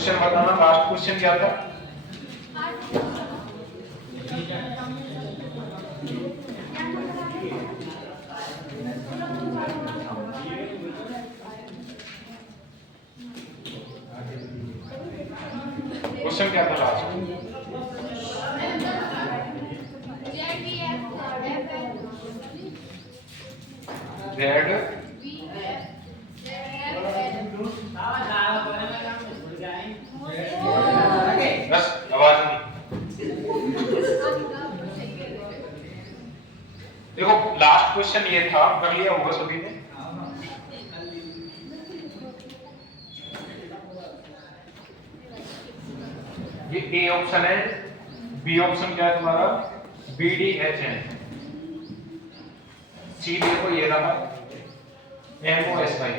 Question बताना, last question क्या था? क्वेश्चन क्या था लास्ट? जेड बस आवाज नहीं। देखो लास्ट क्वेश्चन ये था, कर लिया होगा सभी ने। ये ए ऑप्शन है, बी ऑप्शन क्या है तुम्हारा? B D H N. C देखो ये रहा M O S Y.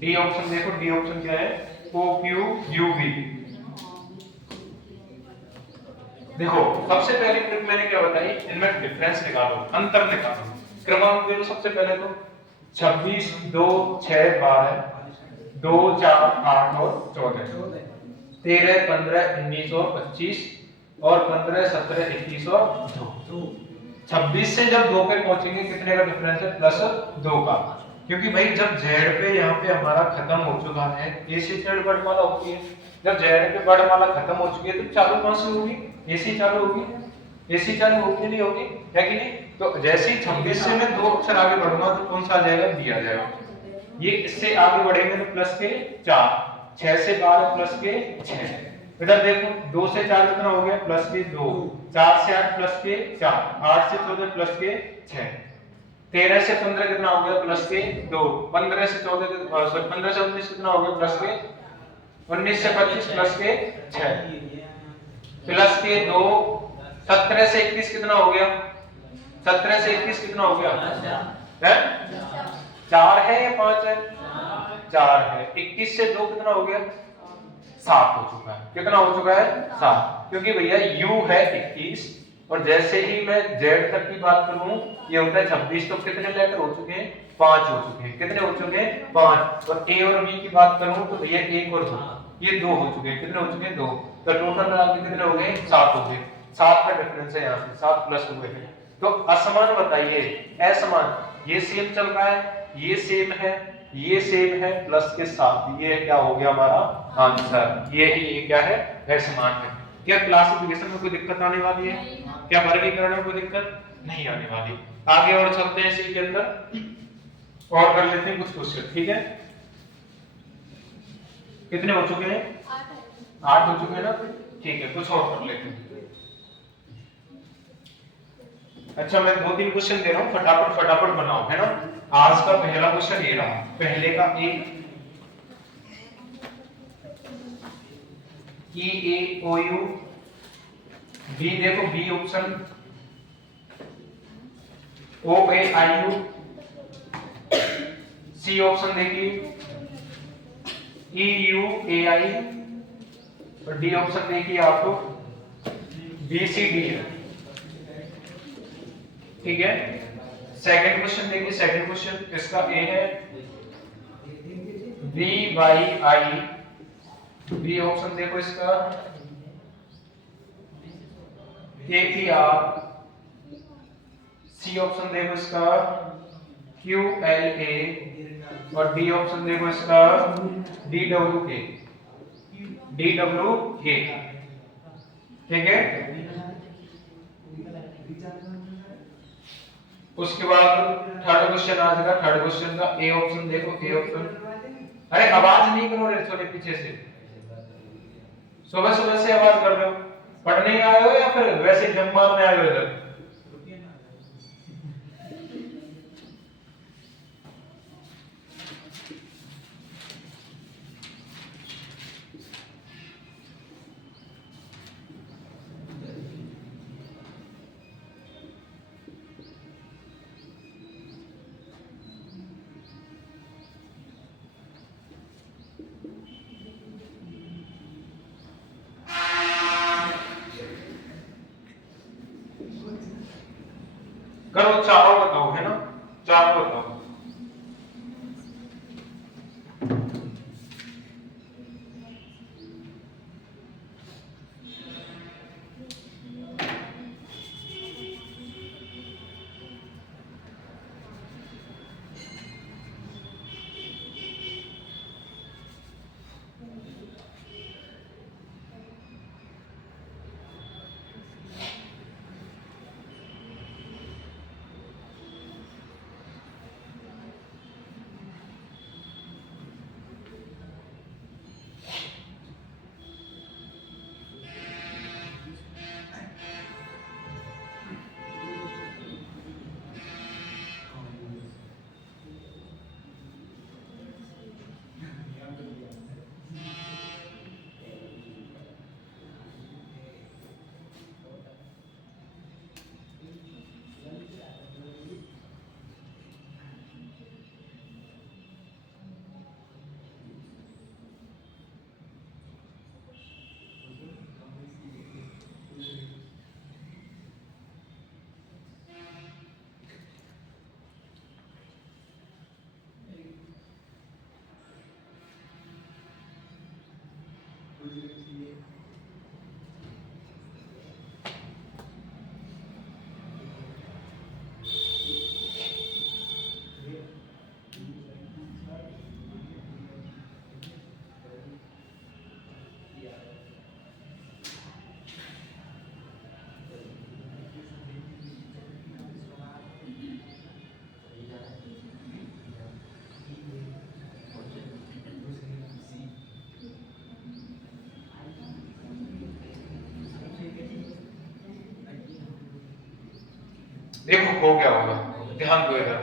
D option देखो, डी ऑप्शन क्या है? O Q U V. देखो सबसे पहली ट्रिक मैंने क्या बताई, इनमें डिफरेंस निकालो, अंतर निकालो। क्रमांक देखो सबसे पहले तो 26 2 6 12 2 4 8 और 14 13 15 19 और 25 और 15 17 21 और 2। 26 से जब 2 पे पहुंचेंगे कितने का डिफरेंस है? प्लस 2 का। क्योंकि भाई जब जेड पे यहाँ पे हमारा खत्म हो चुका है, ए से जेड वर्णमाला होती है, जब जेड पे वर्णमाला खत्म हो चुकी है तो चालू कौन सी होगी? एसी चालू होगी। एसी चालू होगी नहीं होगी, है कि नहीं? तो जैसे ही 26 से मैं 2 अक्षर आगे बढ़ूंगा तो कौन सा आ जाएगा? बी आ जाएगा। ये इससे आगे बढ़ेंगे तो प्लस के 4, 6 से 12 प्लस के 6। इधर देखो 2 से 4 कितना हो गया? प्लस के 2, 4 से 8 प्लस के 4, 8 से 14 प्लस के 6, 13 से 15 कितना हो गया? प्लस के 2, 15 से 14 15 से 19 कितना हो गया? प्लस के 19 से 25 प्लस के 6 प्लस के 2, 17 से 21 कितना हो गया? 17 से 21 कितना हो गया? है 4 है या 5 है? 4 है। 21 से 2 कितना हो गया? 7 हो चुका है। कितना हो चुका है? 7। क्योंकि भैया u है 21 और जैसे ही मैं z तक की बात करूं ये होता है 26, तो कितने लेटर हो चुके हैं? 5 हो चुके हैं। कितने हो चुके हैं? 5। और a और b की बात करूं तो भैया 1 और 2, ये 2 हो चुके हैं। कितने हो चुके हैं? 2। तो टोटल मिला के कितने हो गए? 7 हो गए। 7 का डिफरेंस है, यहाँ से 7 प्लस हुए हैं। तो असमान बताइए, असमान, ये सेम चल रहा है, ये सेम है, ये सेम है, प्लस के साथ ये क्या हो गया हमारा आंसर? ये क्या है? असमान है। क्या क्लासिफिकेशन में कोई दिक्कत आने वाली है? क्या वर्गीकरण में कोई दिक्कत नहीं आने वाली? आगे और चलते हैं इसी के अंदर और कर लेते हैं कुछ क्वेश्चन। ठीक है, कितने हो चुके हैं? 8 हो चुके हैं ना? ठीक है, कुछ और कर लेते हैं। अच्छा मैं 2-3 क्वेश्चन दे रहा हूं, फटाफट फटाफट बनाओ, है ना? आज का पहला क्वेश्चन ये रहा, पहले का E A O U. B देखो, B option O A I U. C option देखिए ई यू ए आई और डी ऑप्शन देखिए आपको बी सी डी है। ठीक है, सेकंड क्वेश्चन देखिए, सेकंड क्वेश्चन इसका ए है B Y I. B option देखो इसका A P R. C option देखो इसका क्यू एल ए और डी ऑप्शन देखो इसका डी डब्ल्यू के। डी डब्ल्यू के, ठीक है। उसके बाद थर्ड क्वेश्चन आ जाएगा, थर्ड क्वेश्चन का ए ऑप्शन देखो, ए ऑप्शन। अरे आवाज नहीं करो रे थोड़े पीछे से, सुबह सुबह से आवाज कर रहे हो। पढ़ने आए हो या फिर वैसे जम मारने आए हो इधर? करो, चारों बताओ, है ना? चारों बताओ। देखो हो क्या होगा, ध्यान दो इधर,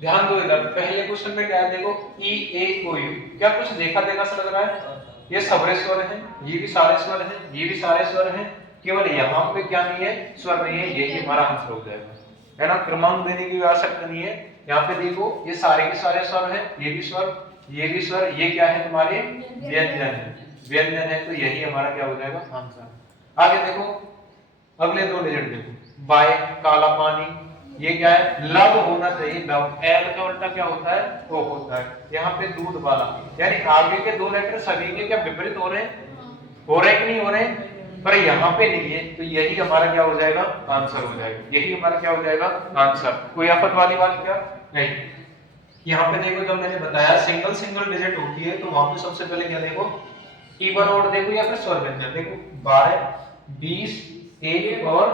ध्यान दो इधर। पहले क्वेश्चन में क्या है देखो, ई ए ओ यू, क्या कुछ देखा देखा सा लग रहा है? ये सबरे स्वर हैं, ये भी सारे स्वर हैं, ये भी सारे स्वर हैं, केवल यहाँ पे क्या नहीं है, स्वर नहीं है, यही हमारा आंसर हो जाएगा, है ना। क्रमांक देने की आवश्यकता नहीं है। यहाँ पे देखो ये सारे के सारे स्वर हैं, ये भी स्वर, ये भी स्वर, ये क्या है तुम्हारे व्यंजन है, व्यंजन है, तो यही हमारा क्या हो जाएगा आंसर। आगे देखो अगले दो डिजिट देखो, बाय काला पानी, ये क्या है, लव होना चाहिए, लव, एल का उल्टा क्या होता है, ओ होता है। यहाँ पे दूध वाला, यानी आगे के दो लेटर सभी के क्या विपरीत हो रहे हैं, हो रहे कि नहीं हो रहे, पर यहाँ पे नहीं है, तो यही हमारा क्या हो जाएगा आंसर हो जाएगा, यही हमारा क्या हो जाएगा आंसर। कोई आफत वाली बात क्या नहीं। यहाँ पे देखो जब मैंने बताया सिंगल सिंगल डिजिट होती है, तो वहां पे सबसे पहले क्या देखो, इवन ऑड देखो या फिर स्वर व्यंजन देखो, 12 20 1 और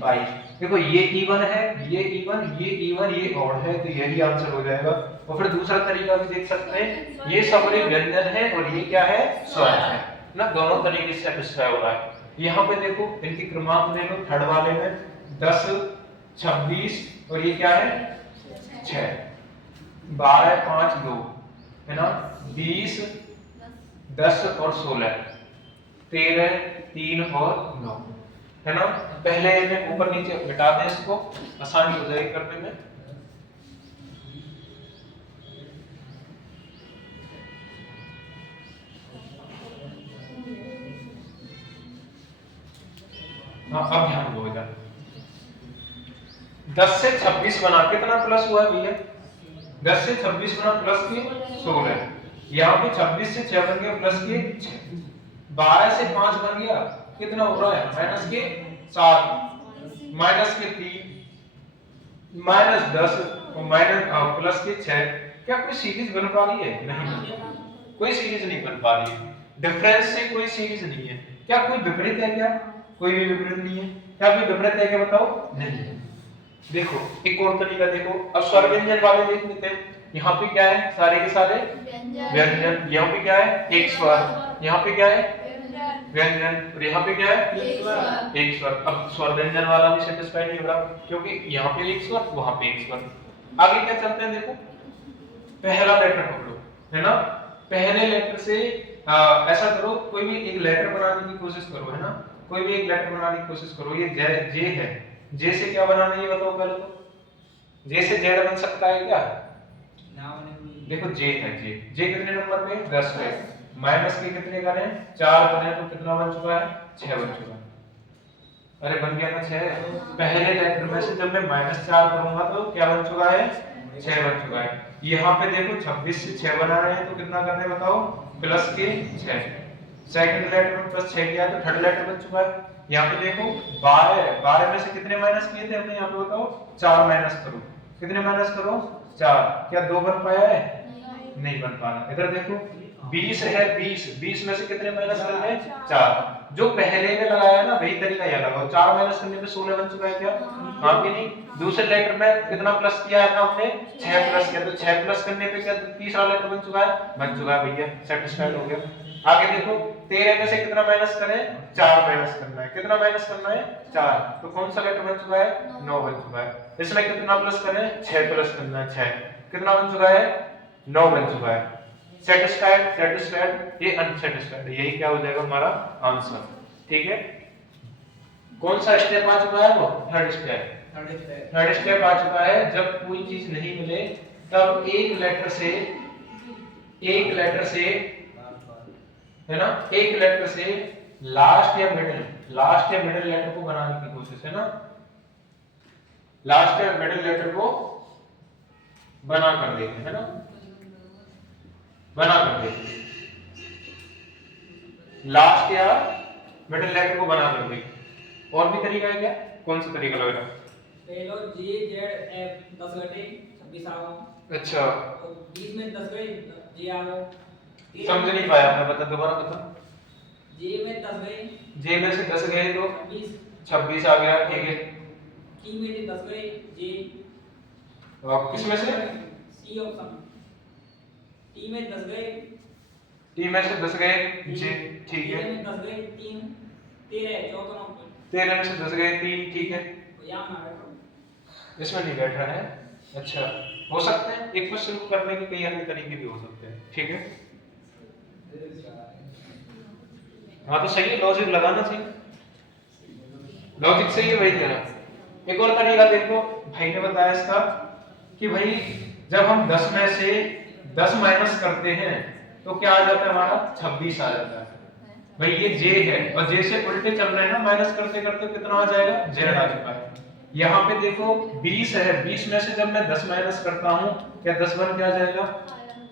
22। देखो ये इवन है, ये इवन, ये इवन, ये ऑड है, तो यही आंसर हो जाएगा। और फिर दूसरा तरीका भी देख सकते हैं, ये सबरे व्यंजन है और ये क्या है, स्वर है ना, दोनों तरीके से सेटिस्फाई हो रहा है। यहाँ पे देखो इनकी क्रमांक देखो, थर्ड वाले में 10 26 और ये क्या है 6, 12 5 2 है ना, 20 10 और 16, 13 3 और 9 है ना। पहले में ऊपर नीचे मिटा दें, इसको आसानी हो जाएगी करने में। हाँ अब ध्यान दो इधर, 10 से 26 बना कितना प्लस हुआ है भैया, 10 से 26 बना प्लस के 16, यहाँ पे 26 से 6 बन गया प्लस के 6, 12 से 5 बन गया कितना हो रहा है माइनस के 7, माइनस के 3, माइनस 10 और माइनस प्लस के 6। क्या कोई सीरीज बन पा रही है, नहीं, कोई सीरीज नहीं बन पा रही है, डिफरेंस से कोई सीरीज नहीं है। क्या कोई विपरीत है, क्या कोई भी विपरीत नहीं है, क्या कोई विपरीत है क्या बताओ, नहीं है। देखो एक और तरीका देखो, अब स्वर व्यंजन वाले देख लेते हैं। यहाँ पे क्या है, सारे के सारे व्यंजन, यहाँ पे क्या है एक स्वर, यहाँ पे क्या है व्यंजन, और यहाँ पे क्या है एक स्वर। अब स्वर व्यंजन वाला भी सेटिस्फाई नहीं हो रहा, क्योंकि यहाँ पे एक स्वर, वहां पे एक स्वर। आगे क्या चलते हैं देखो, पहला लेटर पकड़ो, है ना, पहले लेटर से ऐसा करो, कोई भी एक लेटर बनाने की कोशिश करो, है ना, कोई भी एक लेटर बनाने की कोशिश करो। ये जे है, जे से क्या बनाना है ये बताओ पहले तो, जे से जेड बन सकता है क्या, देखो जे है, जे कितने नंबर पे 10 पे, माइनस के कितने करें 4 करें तो कितना बन चुका है 6 बन चुका है, अरे बन गया ना 6। पहले लेटर में से जब मैं -4 करूंगा तो क्या बन चुका है 6 बन चुका है। यहाँ पे देखो 26 से 6 बना रहे हैं तो कितना करने बताओ प्लस के 6, सेकंड लेटर में प्लस 6 किया तो थर्ड लेटर बन चुका है। यहाँ पे देखो 12 में से कितने माइनस किए थे हमने, यहाँ पे बताओ 4 माइनस करो, कितने माइनस करो 4, क्या 2 बन पाया है, नहीं बन पा रहा। इधर देखो 20 है, 20 में से कितने माइनस करने 4, जो पहले में लगाया ना वही तरीका यहाँ लगाओ, 4 माइनस करने पे 16 बन चुका है क्या, हाँ कि नहीं। दूसरे लेटर में कितना प्लस किया है हमने 6 प्लस किया, तो 6 प्लस करने पे क्या तीसरा लेटर बन चुका है भैया, सेटिस्फाइड हो गया। आगे देखो 13 में से कितना माइनस करें 4 माइनस करना है, कितना माइनस करना है 4, तो कौन सा लेटर बन चुका है 9 बन चुका है। इसमें कितना प्लस करें 6 प्लस करना है 6, कितना बन चुका है 9 बन चुका है। सेटिस्फाइड, सेटिस्फाइड, ये अनसेटिस्फाइड, यही क्या हो जाएगा हमारा आंसर, ठीक है। कौन सा स्टेप आ चुका है वो थर्ड स्टेप आ चुका है। जब कोई चीज नहीं मिले तब एक लेटर से है ना, एक लेटर से लास्ट या मिडिल लेटर को बनाने की कोशिश, है ना, लास्ट या मिडिल लेटर को बना कर देते, है ना, बना कर देते, लास्ट या मिडिल लेटर को बना कर देते। और भी तरीका है क्या, कौन सा तरीका लग रहा है, पहले जे जेड एफ 10 घटे 26 आ गया, अच्छा 20 में 10 गए जे आ गया, समझ नहीं पाया मैं, बता दोबारा बता। जे में 10 गए, जे में से 10 गए तो 26 आ गया, ठीक है। टी में से 10 गए जे, और किस में से सी ऑप्शन, टी में 10 गए, टी में से 10 गए जे, ठीक है। जे में 10 गए 3, 13 चौथा नंबर, 13 में से 10 गए 3, ठीक है। यहाँ ना बैठो। इसमें नहीं बैठ रहा है। अच्छा, हो सकते हैं एक क्वेश्चन को करने के कई अन्य तरीके भी हो सकते हैं। ठीक है, हाँ तो सही है, लॉजिक लगाना चाहिए, लॉजिक सही है भाई तेरा। एक और तरीका देखो, भाई ने बताया इसका कि भाई जब हम 10 में से 10 माइनस करते हैं तो क्या आ जाता है हमारा 26 आ जाता है। भाई ये जे है और जे से उल्टे चल रहे हैं ना, माइनस करते करते कितना आ जाएगा, जेड आ चुका है। यहाँ पे देखो 20 है, 20 में से जब मैं 10 माइनस करता हूँ क्या 10 बन के आ जाएगा,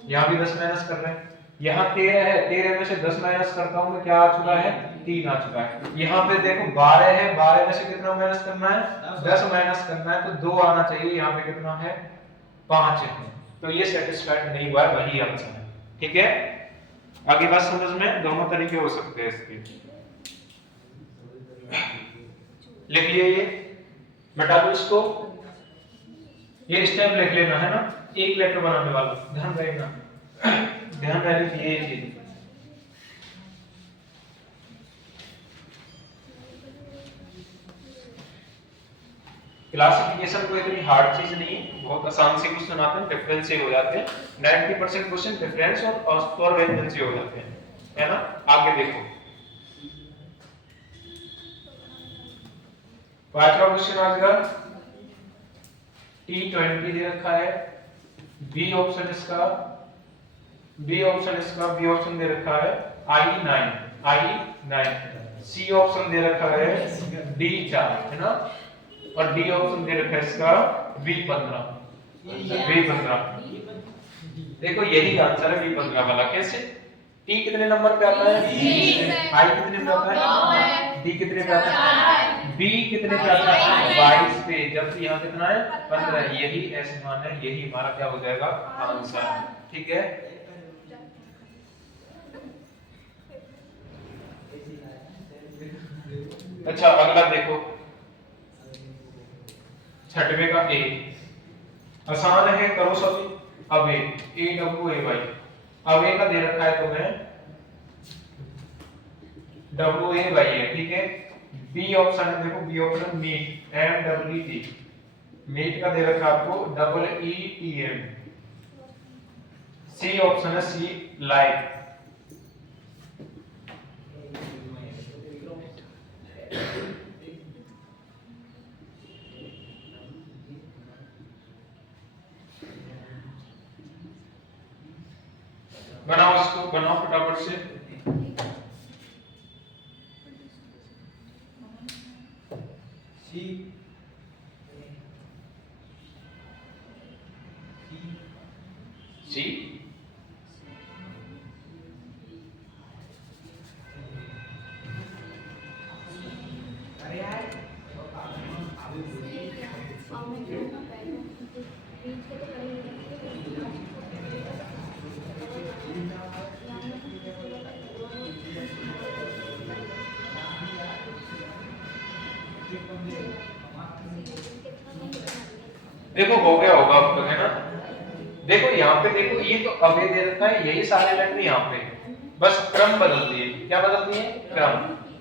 यहाँ भी 10 माइनस कर रहे हैं। यहाँ 13 है, 13 में से 10 माइनस करता हूँ तो क्या आ चुका है, 3 आ चुका है। यहाँ पे देखो 12 है, 12 में से कितना माइनस करना है, 10 माइनस करना है, तो 2 आना चाहिए। यहाँ पे कितना है, 5 है। तो ये सेटिस्फाइड नहीं हुआ, वही आंसर है। ठीक है, आगे बात समझ में, दोनों तरीके हो सकते हैं इसके। लिख लिए ये, मिटा दो इसको, ये स्टेप लिख लेना है ना, एक लेटर बनाने वाला, ध्यान रखना, ध्यान रखना ये चीज। क्लासिफिकेशन कोई इतनी हार्ड चीज नहीं है, बहुत आसान से क्वेश्चन आते हैं, डिफरेंस से हो जाते हैं। 90% क्वेश्चन डिफरेंस और व्यंजन से हो जाते हैं, है ना। आगे देखो, पांचवा क्वेश्चन आज का T20 दे रखा है, बी ऑप्शन इसका, बी ऑप्शन दे रखा है I9, सी ऑप्शन दे रखा है D4, है ना, और डी ऑप्शन दे रखा है इसका V15। देखो यही आंसर है V15 वाला। कैसे, T कितने नंबर पे आता है, 20 है, I कितने पे आता है, D कितने पे आता है, B कितने पे आता है, 22 पे, जबकि यहाँ कितना है, 15। यही ऐसे मान है, यही हमारा क्या हो जाएगा, आंसर। ठीक है, अच्छा अगला देखो, छठवे का ए, आसान है, करो सभी। अब ए डब्ल्यू ए वाई, अब ए का दे रखा है तुम्हें डब्ल्यू ए वाई है, ठीक है। बी ऑप्शन देखो, B option meet, M W T, meet का दे रखा है आपको double E T M. C option है सी लाइट, बनाओ इसको, बनाओ फटाफट से। सी देखो हो गया होगा अब तक, है ना। देखो यहाँ पे देखो, ये तो अबे दे रखा है, यही सारे लेटर यहाँ पे, बस क्रम बदल दिए। क्या बदल दिए, क्रम।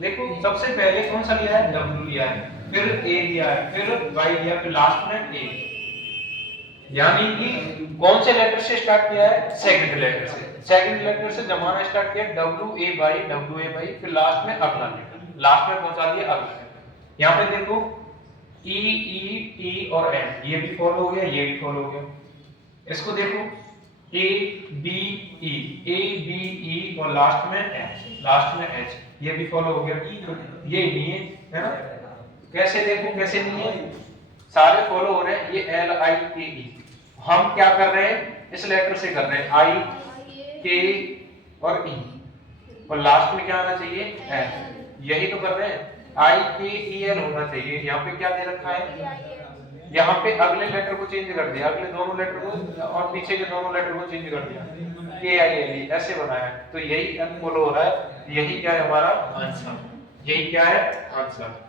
देखो सबसे पहले कौन सा लिया है, डब्ल्यू लिया है, फिर ए लिया है, फिर वाई लिया, फिर लास्ट में ए। यानी कि कौन से लेटर से स्टार्ट किया है, सेकंड लेटर से, सेकंड लेटर से जमाना स्टार्ट किया, डब्ल्यू ए वाई, फिर लास्ट में अगला लेटर, लास्ट में पहुंचा दिया अगला लेटर। यहाँ पे देखो ई ई टी और एम, ये भी फॉलो हो गया, ये भी फॉलो हो गया। इसको देखो ए बी ई और लास्ट में एच, ये भी फॉलो हो गया। ये नहीं है ना, कैसे देखो, कैसे नहीं है, सारे फॉलो हो रहे हैं। ये एल आई के ई, हम क्या कर रहे हैं, इस लेटर से कर रहे हैं, आई के और ई, और लास्ट में क्या आना चाहिए, एल। यही तो कर रहे हैं, आई के ई एल होना चाहिए। यहाँ पे क्या दे रखा है, यहाँ पे अगले लेटर को चेंज कर दिया, अगले दोनों लेटर को और पीछे के दोनों लेटर को चेंज कर दिया, के आई एल ई ऐसे बनाया। तो यही फॉलो हो रहा है, यही क्या है हमारा आंसर, यही क्या है आंसर।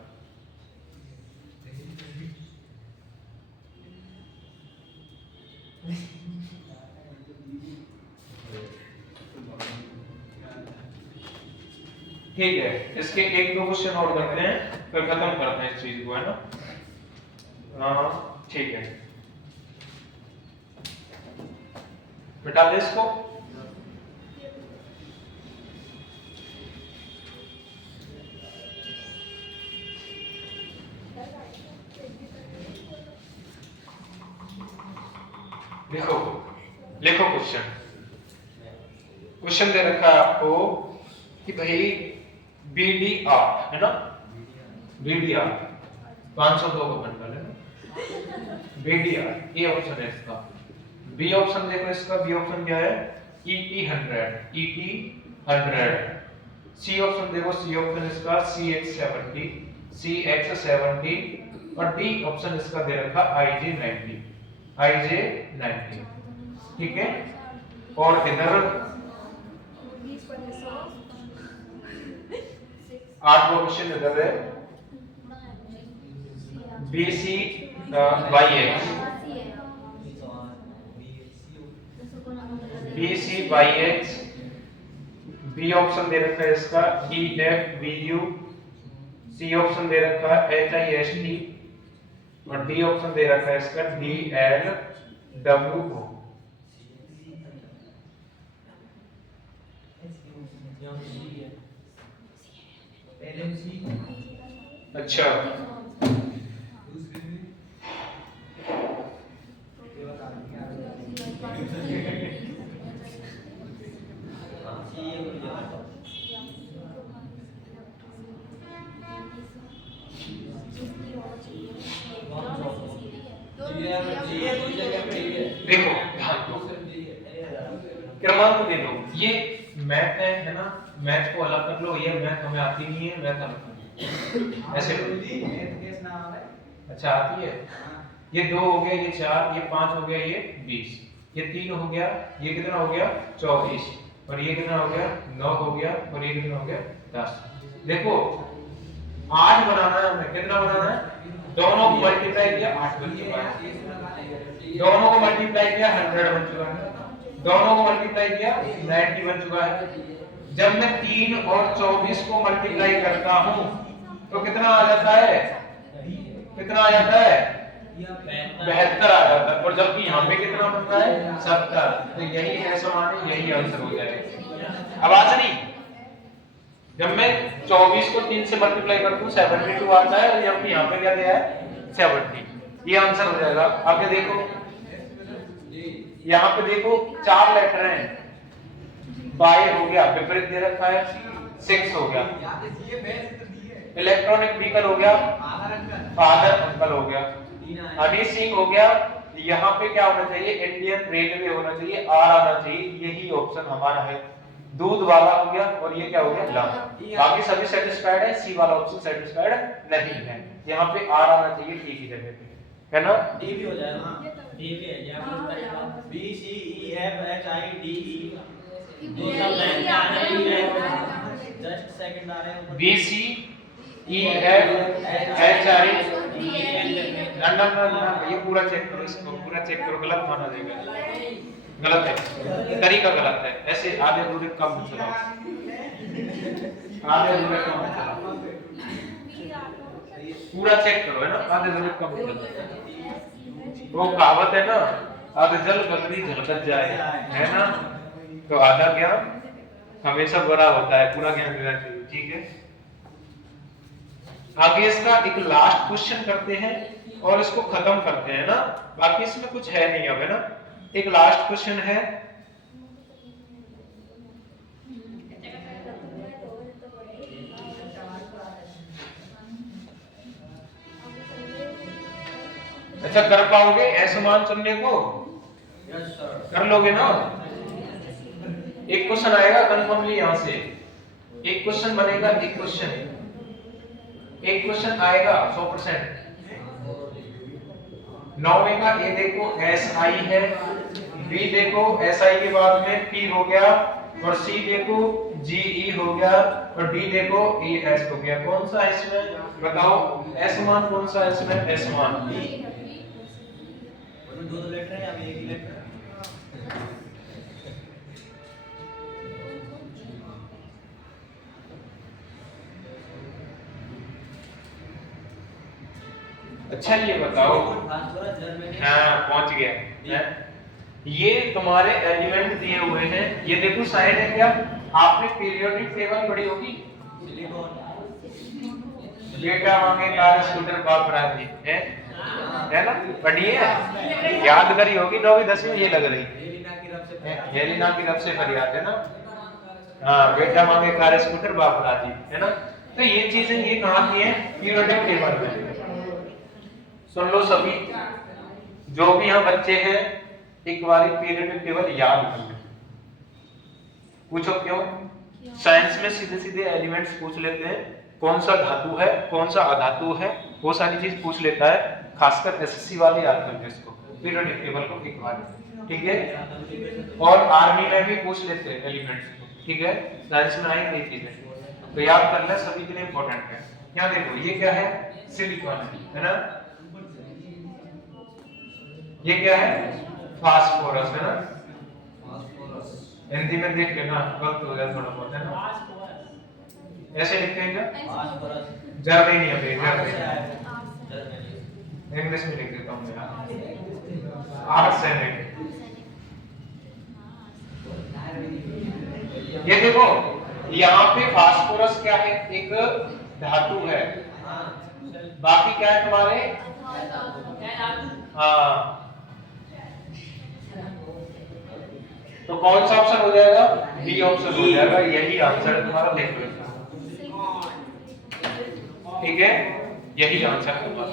ठीक है, इसके एक दो क्वेश्चन और करते हैं, फिर खत्म करते हैं इस चीज को, है ना। ठीक है, मिटा दे इसको। लिखो लिखो क्वेश्चन। क्वेश्चन दे रखा है आपको कि भाई BDR है ना, BDR 502 का बंडल है ना, BDR ये ऑप्शन है इसका। बी ऑप्शन देखो इसका, बी ऑप्शन क्या है, ET 100। सी ऑप्शन देखो, सी ऑप्शन इसका CX 70 और डी ऑप्शन इसका दे रखा IJ 90। ठीक है, और इधर 8वां क्वेश्चन इधर है BCYH। बी ऑप्शन दे रखा है इसका EFVU। सी ऑप्शन दे रखा है HIST और डी ऑप्शन दे रखा है इसका DLWO। अच्छा, देखो क्रमांक दे दो, ये मैथ है ना, मैथ को अलग कर लो, ये मैथ हमें आती नहीं है, मैथ अलग कर लो ऐसे। अच्छा आती है, ये 2 हो गया, ये 4, ये 5 हो गया, ये 20, ये 3 हो गया, ये कितना हो गया 24 और ये कितना हो गया 9 हो गया और ये कितना हो गया 10। देखो 8 बनाना है हमें, कितना बनाना है, दोनों को मल्टीप्लाई किया 8 बन चुका है, दोनों को मल्टीप्लाई किया 100 बन चुका है, दोनों को मल्टीप्लाई किया 90 बन चुका है। जब मैं 3 और 24 को मल्टीप्लाई करता हूं तो कितना आ जाता है, कितना आ जाता है 72 आ जाता है, और जबकि यहाँ पे कितना बन रहा है 70, तो यही है समान, यही आंसर हो जाएगा। आवाज नहीं, जब मैं 24 को 3 से मल्टीप्लाई करता हूँ 72 आता है, और जबकि यहाँ पे क्या दिया है 70, ये आंसर हो जाएगा। आगे देखो, यहाँ पे देखो 4 लेटर हैं, बाय हो गया, विपरीत दे रखा है 6 हो गया, इलेक्ट्रॉनिक व्हीकल हो गया, फादर अंकल हो गया, हनी सिंह हो गया। यहाँ पे क्या होना चाहिए, इंडियन रेलवे होना चाहिए, आर आना चाहिए, यही ऑप्शन हमारा है। दूध वाला हो गया और ये क्या हो गया लव, बाकी सभी सेटिस्फाइड है, सी वाला ऑप्शन सेटिस्फाइड नहीं है। यहाँ पे आर आना चाहिए टी की जगह पे, है ना, डी भी हो जाएगा, डी भी है या B C E F H I D E, दो सब लाइन में आ रहे हैं, जस्ट सेकंड आ रहे हैं, B C E F H I, ये पूरा चेक करो, इसको पूरा चेक करो, गलत माना जाएगा, गलत है, तरीका गलत है, ऐसे आधे अधूरे काम चलाओ, आधे अधूरे काम चलाओ, पूरा चेक करो, है ना, आधे अधूरे काम चलाओ। वो कहावत है ना, आधे जल बकरी झलकत जाए, है ना, तो आधा ज्ञान हमेशा बुरा होता है, पूरा ज्ञान देना चाहिए। ठीक है, आगे इसका एक लास्ट क्वेश्चन करते हैं और इसको खत्म करते हैं ना, बाकी इसमें कुछ है नहीं अब, है ना, एक लास्ट क्वेश्चन है। अच्छा कर पाओगे असमान चुनने को? यस सर, कर लोगे ना? एक क्वेश्चन आएगा कंफर्मली यहाँ से, एक क्वेश्चन बनेगा, एक क्वेश्चन आएगा 100%। 9वें का ए देखो एस आई है, बी देखो एस आई के बाद में पी हो गया, और सी देखो जी ई हो गया, और डी देखो ई एस हो गया। कौन सा है इसमें बताओ, एस मान कौन सा है इसमें, एस मान बी, दो लेटर है या एक ही लेटर? अच्छा ये बताओ, फास्फोरस जर्मेनियम। हाँ पहुंच गया है? ये तुम्हारे एलिमेंट दिए हुए हैं, ये देखो साइड है क्या, आपने पीरियोडिक टेबल पढ़ी होगी, सिलिकॉन। बेटा मांगे कार स्कूटर बाप राजी है ना, पढ़ी है, याद करी होगी 9वीं 10वीं में, ये लग रही हेलिना की रब से हेलिना की रब से फरियाद है ना, हाँ बेटा मांगे कार स्कूटर बाप राजी है ना। तो ये चीजें ये कहाँ की है, पीरियोडिक टेबल में। सुन लो सभी, जो भी यहाँ बच्चे हैं एक बार पीरियोडिक टेबल याद कर लें। पूछो क्यों? साइंस में सीधे सीधे एलिमेंट्स पूछ लेते हैं, कौन सा धातु है कौन सा अधातु है, वो सारी चीज पूछ लेता है, खासकर एसएससी वाले याद कर लें इसको, पीरियोडिक टेबल को एक बार, ठीक है। और आर्मी में भी पूछ लेते हैं एलिमेंट्स को, ठीक है, साइंस में आई ये चीजें तो याद कर ले, सभी के लिए इंपॉर्टेंट है। यहाँ देखो ये क्या है, सिलिकॉन है ना, ये क्या है, फास्फोरस है ना, हिंदी में देख के ना वक्त हो जाए थोड़ा बहुत है ना, ऐसे लिखते हैं क्या, फास्फोरस जर्मेनियम है, जर्मेनियम। इंग्लिश में लिख देता हूँ मैं, आर्सेनिक। ये देखो यहाँ पे फास्फोरस क्या है, एक धातु है, बाकी क्या है तुम्हारे, हाँ, तो कौन सा ऑप्शन हो जाएगा, बी ऑप्शन हो जाएगा, यही आंसर है तुम्हारा, देख लो, ठीक है, यही आंसर है तुम्हारा।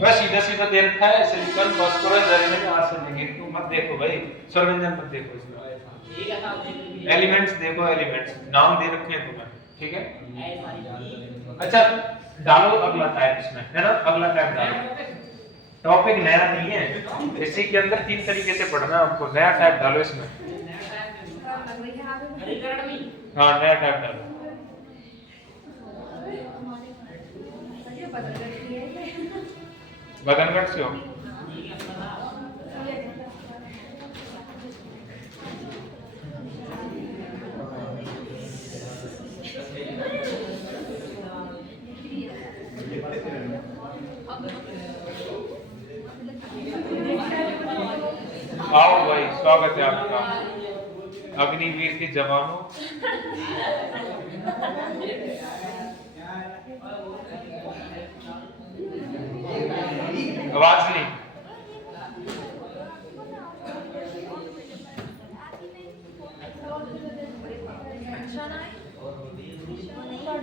बस सीधा सीधा दे रखा है, सिलिकॉन फास्फोरस जर्मेनियम आर्सेनिक, तुम मत देखो भाई, सर्वव्यंजन मत देखो इसमें, एलिमेंट्स देखो, एलिमेंट्स नाम दे रखे हैं तुम्हें, ठीक है। अच्छा डालो अगला टाइप इसमें है ना, अगला टाइप डालो, टॉपिक नया नहीं है, इसी के अंदर 3 तरीके से पढ़ना है आपको, नया टाइप डालो इसमें, हाँ नया टाइप डालो। बदनगढ़ से हो, आओ भाई, स्वागत है आपका, अग्निवीर के जवानों। आवाज नहीं,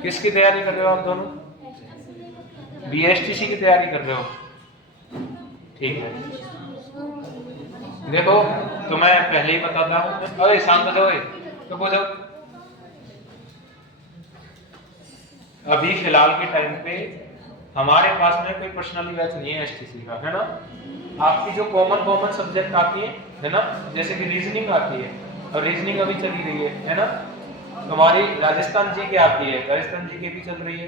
किसकी तैयारी कर रहे हो आप दोनों, बीएसटीसी की तैयारी कर रहे हो, ठीक है। देखो तुम्हें पहले ही बताता हूँ, अरे शांत हो जाओ, तो हो जाओ। अभी फिलहाल के टाइम पे हमारे पास में कोई पर्सनली बैच नहीं है एसटीसी का, है ना, आपकी जो कॉमन सब्जेक्ट आती है ना, जैसे कि रीजनिंग आती है, और रीजनिंग अभी चली रही है ना, तुम्हारी राजस्थान जीके आती है, राजस्थान जीके भी चल रही है,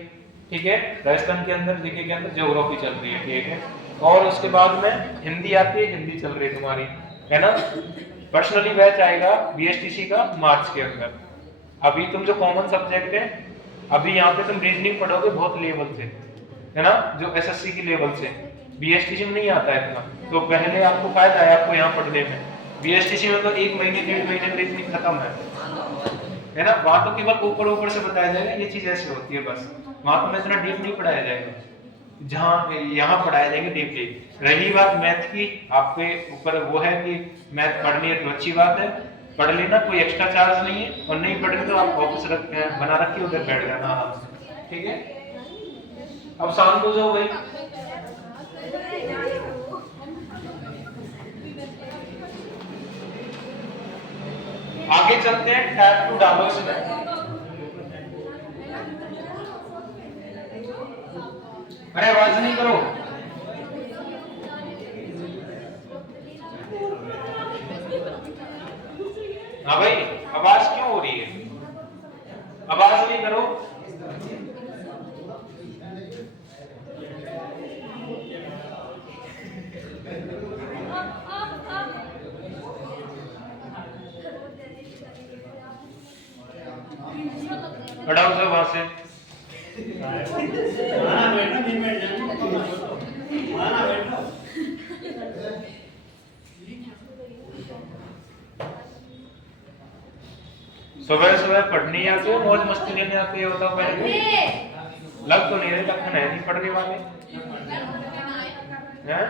ठीक है, राजस्थान के अंदर जीके के अंदर ज्योग्राफी चल रही है, ठीक है, और उसके बाद में हिंदी आती है, हिंदी चल रही है तुम्हारी, है ना। पर्सनली बैच आएगा बीएसटीसी का मार्च के अंदर। अभी तुम जो कॉमन सब्जेक्ट है, अभी यहाँ पे तुम रीजनिंग पढ़ोगे बहुत लेवल से, है ना, जो एसएससी की लेवल से, बीएसटीसी में नहीं आता है इतना, तो पहले आपको फायदा है आपको यहाँ पढ़ने में। बीएसटीसी में तो 1 महीने 1.5 महीने में रीजनिंग खत्म है ना, वहां तो केवल ऊपर से बताया जाएगा ये चीज ऐसे होती है, बस वहां तो इतना डीप नहीं पढ़ाया जाएगा, जहाँ यहाँ पढ़ाया जाएंगे डीपली। रही बात मैथ की, आपके ऊपर वो है कि मैथ पढ़नी है तो अच्छी बात है, पढ़ लेना, कोई एक्स्ट्रा चार्ज नहीं है, और नहीं पढ़नी तो आप ऑफिस बना रखिए, उधर बैठ जाना आराम से, ठीक है। अब शांत हो जाओ भाई, आगे चलते हैं, टैब 2 डालो इसमें। अरे आवाज नहीं करो, हाँ भाई आवाज क्यों हो रही है, आवाज नहीं करो। हटाओ सब वहां से। सुबह सुबह पढ़नी आती है, मौज मस्ती लेने आती है, बताओ मेरे को। लग तो नहीं रही, लखन है नहीं पढ़ने वाले हैं।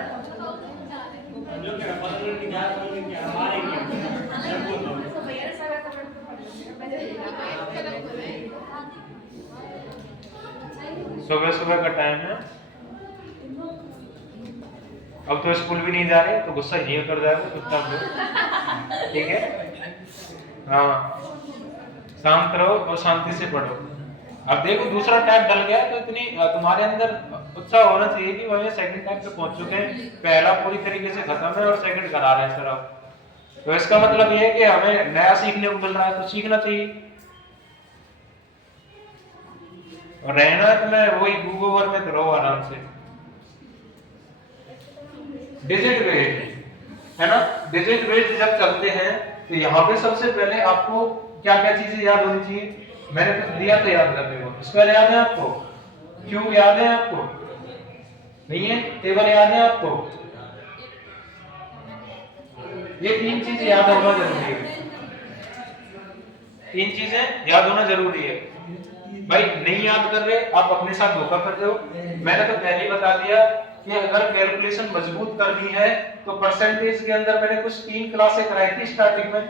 सुबह सुबह का टाइम है, अब तो स्कूल भी नहीं जा रहे तो गुस्सा ये कर जाएगा चुपचाप लो, ठीक है। हाँ, शांत रहो और शांति से पढ़ो। अब देखो दूसरा टाइम डल गया तो इतनी तुम्हारे अंदर उत्साह होना चाहिए कि वह सेकंड टाइम पे पहुंच चुके हैं, पहला पूरी तरीके से खत्म है और सेकंड करा रहे हैं सर अब। तो इसका मतलब ये है कि हमें नया सीखने को मिल रहा है, तो सीखना चाहिए। और रहना है तो मैं वही गूगल में तो रहो आराम से। डिजिट वेट है ना, डिजिट वेट जब चलते हैं तो यहाँ पे सबसे पहले आपको क्या क्या चीजें याद होनी चाहिए, मैंने तो दिया था याद करने को। स्क्वायर याद है आपको, क्यूब याद है आपको, नहीं है, टेबल याद है आपको, ये तीन चीजें याद होना जरूरी है, तीन चीजें याद होना जरूरी है। भाई नहीं याद कर रहे आप अपने साथ धोखा कर रहे हो। मैंने तो पहले ही बता दिया कि अगर कैलकुलेशन मजबूत करनी है तो परसेंटेज के अंदर मैंने कुछ 3 क्लासें कराई थी स्टार्टिंग में।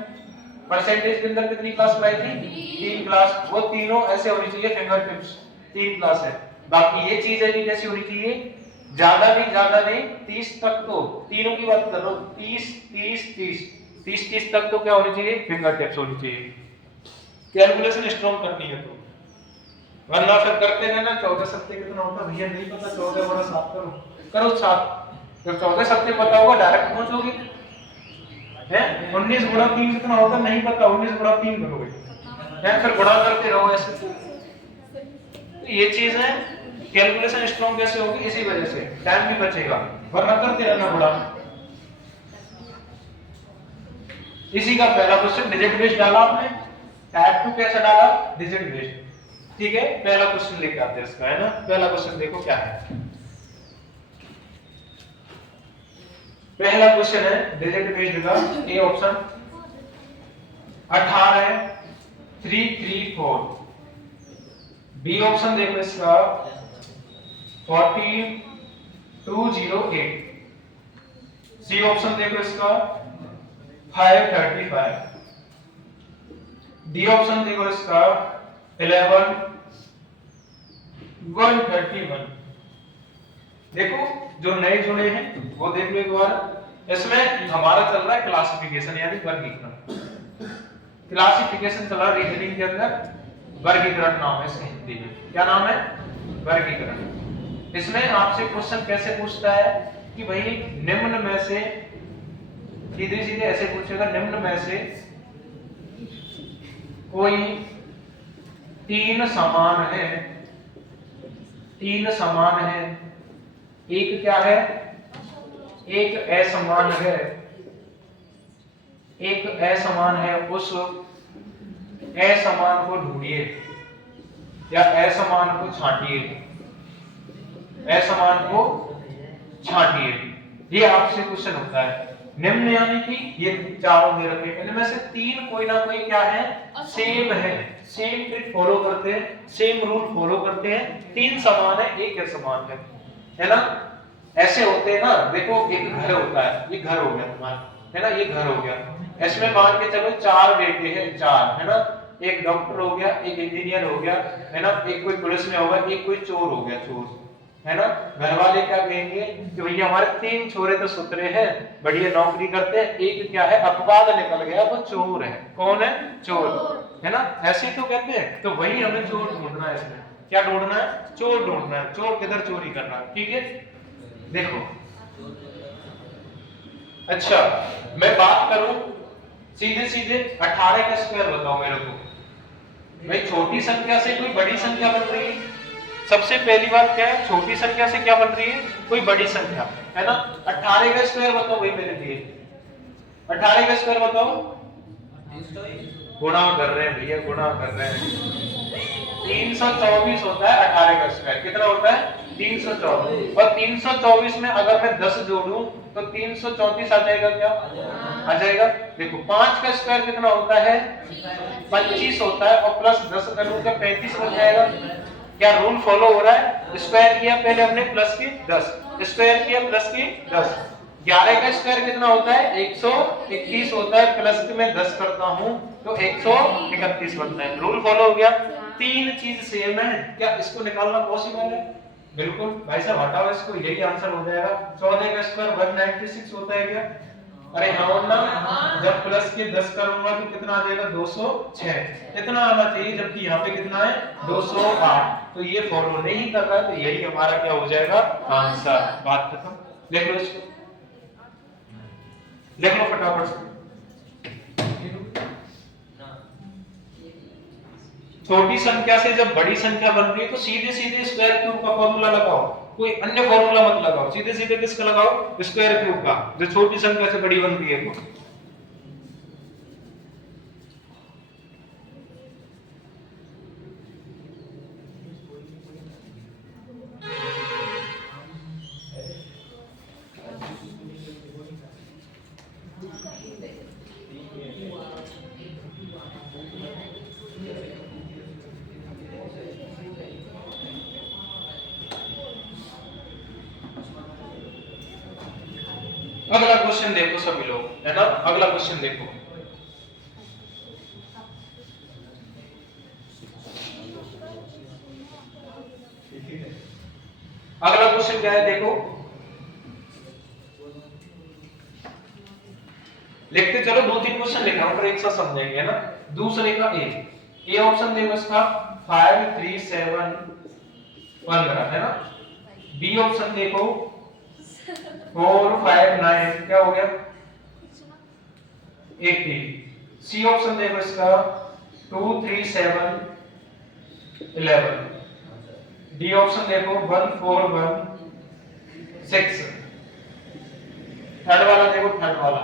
परसेंटेज के अंदर कितनी क्लास कराई थी, 3 क्लास, वो तीनों ऐसे होनी चाहिए फिंगर टिप्स, 3 क्लास है। बाकी ये चीजें भी कैसी होनी चाहिए, ज्यादा नहीं 30 तक, तो तीनों की बात कर रहा हूं, 30 तक तो क्या होनी चाहिए, फिंगर टिप्स होनी चाहिए। कैलकुलेशन स्ट्रॉन्ग करनी है तो, वरना फिर करते रहना 14 सत्ते कितना होता भैया नहीं पता, 14 बड़ा 7 करो 7, जब 14 सत्ते पता होगा डायरेक्ट पहुंचोगे हैं। 19 गुणा 3 कितना होता नहीं पता, 19 गुणा 3 करोगे हैं, फिर गुणा करते रहो ऐसे। तो ये चीज है, कैलकुलेशन स्ट्रॉन्ग कैसे होगी, इसी वजह से टाइम भी बचेगा, वरना करते रहना गुणा। इसी का पहला क्वेश्चन डिजिट बेस्ड डाला आपने, टाइप 2 कैसे डाला, डिजिट बेस्ड, ठीक है। पहला क्वेश्चन लेके आते हैं इसका, है ना। पहला क्वेश्चन देखो क्या है, पहला क्वेश्चन है डिजिट बेस्ड का, ए ऑप्शन 18 334, बी ऑप्शन देखो इसका 14208, सी ऑप्शन देखो इसका 535, डी ऑप्शन देखो इसका 11131। देखो जो नए जुड़े हैं वो देख लो एक बार। इसमें हमारा चल रहा है क्लासिफिकेशन यानी वर्गीकरण, क्लासिफिकेशन चल रहा है रीजनिंग के अंदर, वर्गीकरण नाम है इसका हिंदी में, क्या नाम है, वर्गीकरण। इसमें आपसे क्वेश्चन कैसे पूछता है कि भाई निम्न में से, सीधे सीधे ऐसे पूछेगा, निम्न में से कोई 3 समान है, 3 समान है, एक क्या है, एक असमान है, एक असमान है, उस असमान को ढूंढिए या असमान को छांटिए, असमान को छांटिए, ये आपसे क्वेश्चन होता है। निम्न यानी कि ये चारों दे रखे, इनमें से 3 कोई ना कोई क्या है, सेम है, सेम ट्रिक फॉलो करते हैं, सेम रूल फॉलो करते हैं, 3 समान है, एक असमान है ना। ऐसे होते हैं ना, देखो एक घर होता है, ये घर हो गया तुम्हारा, है ना, ये घर हो गया, इसमें मान के चलो 4 बेटे हैं, 4 है ना, एक डॉक्टर हो गया, एक इंजीनियर हो गया, है ना, एक कोई पुलिस में होगा, एक कोई चोर हो गया, चोर, है ना। घर वाले क्या कहेंगे कि भैया हमारे 3 छोरे तो सुतरे हैं, बढ़िया नौकरी करते हैं, एक क्या है अपवाद निकल गया, वो चोर है। कौन है, चोर, है ना, ऐसे ही तो कहते हैं। तो वही हमें चोर ढूंढना है, इसमें क्या ढूंढना है, चोर ढूंढना है, चोर किधर चोरी कर रहा है, ठीक है। देखो अच्छा, मैं बात करूं सीधे सीधे 18 का स्क्वायर बताओ मेरे को। भाई छोटी संख्या से कोई बड़ी संख्या बन रही है, सबसे पहली बात क्या है, छोटी संख्या से क्या बन रही है, कोई बड़ी संख्या, है ना। 18 का स्क्वायर बताओ भाई मेरे लिए, 18 का स्क्वायर बताओ। गुणा कर रहे हैं भैया, गुणा कर रहे हैं, 324 होता है 18 का स्क्वायर। कितना होता है? 324। और 324 में अगर मैं 10 जोड़ूं तो 334 आ जाएगा क्या? आ जाएगा। देखो 5 का स्क्वायर कितना होता है? 25 होता है, और प्लस 10 करूं क्या 35 बन जाएगा? क्या रूल फॉलो हो रहा है? स्क्वायर किया पहले हमने प्लस की 10, स्क्वायर किया प्लस की 10। 11 का स्क्वायर कितना होता है? 121 होता है, प्लस की मैं 10 करता हूं तो 131 बनता है। रूल फॉलो हो गया। तीन चीज सेम है, क्या इसको निकालना पॉसिबल है? बिल्कुल भाई साहब, हटाओ इसको, यही आंसर हो जाएगा। 14 का स्क्वायर 196 होता है क्या? अरे हाँ ना, जब प्लस के 10 करूंगा तो कितना आ जाएगा? 206। इतना आना चाहिए, जबकि यहाँ पे कितना है? 208। तो ये फॉलो नहीं कर रहा है, तो यही हमारा क्या हो जाएगा? आंसर। बात खत्म। देख लो इसको, देख लो फटाफट से। छोटी संख्या से जब बड़ी संख्या बन रही है तो सीधे सीधे स्क्वायर क्यूब का फॉर्मूला लगाओ, कोई अन्य फॉर्मूला मत लगाओ, सीधे सीधे किसका लगाओ? स्क्वायर क्यूब का, जो छोटी संख्या से बड़ी बन रही है तो। अगला क्वेश्चन देखो सभी लोग, है ना? अगला क्वेश्चन देखो, अगला क्वेश्चन क्या है देखो, लिखते चलो। 2-3 क्वेश्चन लिख रहा हूं, पर एक साथ समझेंगे, है ना? दूसरे का ए ऑप्शन देखो इसका 5 3 7 15, है ना? बी ऑप्शन देखो 4 5 9, क्या हो गया? 80। सी ऑप्शन देखो इसका 2 3 7 11। डी ऑप्शन देखो 1 4 1 6। थर्ड वाला देखो, थर्ड वाला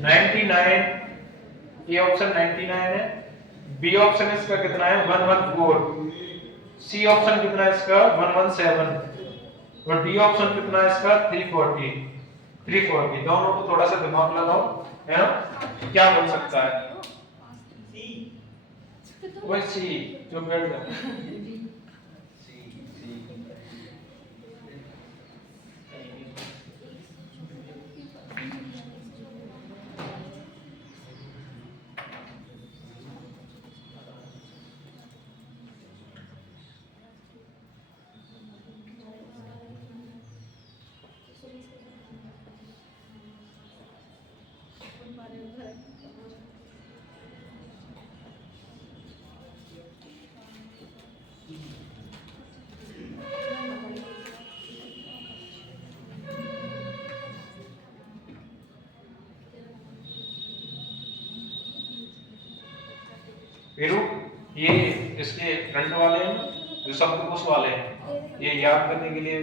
99। ए ऑप्शन 99 है। बी ऑप्शन इसका कितना है? 114। सी ऑप्शन कितना है इसका? 117। और डी ऑप्शन कितना है इसका? 340। दोनों को थोड़ा सा दिमाग लगाओ, है ना? क्या बन सकता है? वही सी जो बैठ गया। फिर ये इसके फ्रंट वाले हैं जो शब्दकोश वाले हैं, ये याद करने के लिए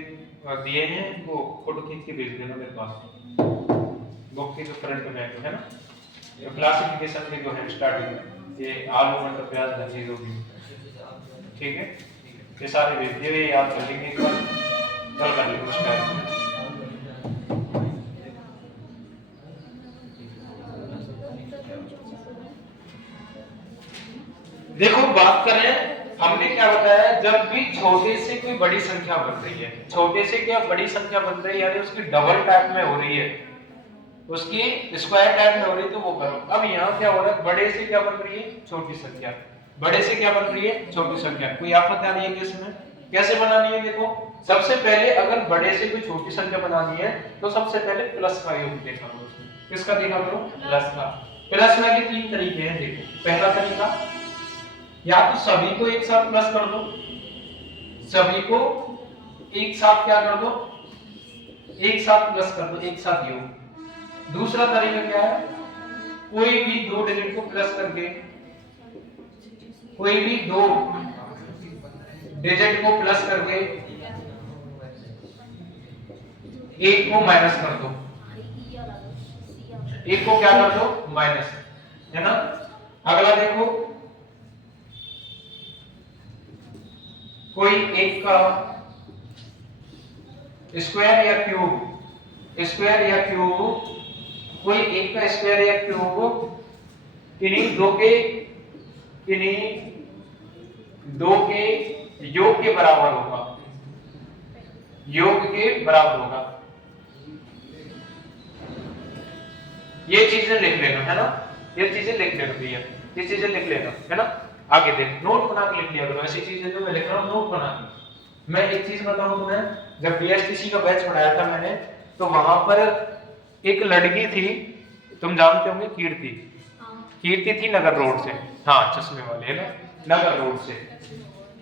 दिए हैं, इनको फोटो खींच के भेज देना मेरे पास। बुक के जो फ्रंट में है ना, ये क्लासिफिकेशन के जो है स्टार्टिंग में, ये आलू मटर प्याज धनिया जो भी, ठीक है? ये सारे भेज दिए, याद कर लेंगे एक बार, कल कर लेंगे उस टाइम। देखो बात करें, हमने क्या बताया? जब भी छोटे से कोई बड़ी संख्या बन रही है, छोटे से क्या बड़ी संख्या बन रही है, यानी उसकी डबल टाइप में हो रही है, उसकी स्क्वायर टाइप में हो रही है, तो वो करो। अब यहाँ क्या हो रहा है? बड़े से क्या बन रही है? छोटी संख्या। बड़े से क्या बन रही है? छोटी संख्या। कोई आफत आ रही है इसमें? कैसे बनानी है? देखो, सबसे पहले अगर बड़े से कोई छोटी संख्या बनानी है तो सबसे पहले प्लस का योग देखा करो। किसका देखा करो? प्लस का। प्लस में के 3 तरीके हैं। देखो, पहला तरीका, या तो सभी को एक साथ प्लस कर दो, सभी को एक साथ क्या कर दो? एक साथ प्लस कर दो, एक साथ योग। दूसरा तरीका क्या है? कोई भी 2 डिजिट को प्लस करके, कोई भी 2 डिजिट को प्लस करके एक को माइनस कर दो, एक को क्या कर दो? माइनस। है ना। अगला देखो, कोई एक का स्क्वायर या क्यूब, स्क्वायर या क्यूब, कोई एक का स्क्वायर या क्यूब किन्हीं दो के योग के बराबर होगा, योग के बराबर होगा। ये चीजें लिख लेना, है ना, ये चीजें लिख लेना भैया, ये चीजें लिख लेना, है ना। आगे देख, नोट बना के लिख लिया करो ऐसी चीजें जो मैं लिख रहा हूँ, नोट बना के। मैं एक चीज बताऊं तुम्हें, जब बीएसटीसी का बैच पढ़ाया था मैंने, तो वहां पर एक लड़की थी, तुम जानते होंगे, कीर्ति, कीर्ति थी नगर रोड से, हाँ चश्मे वाले, है ना, नगर रोड से।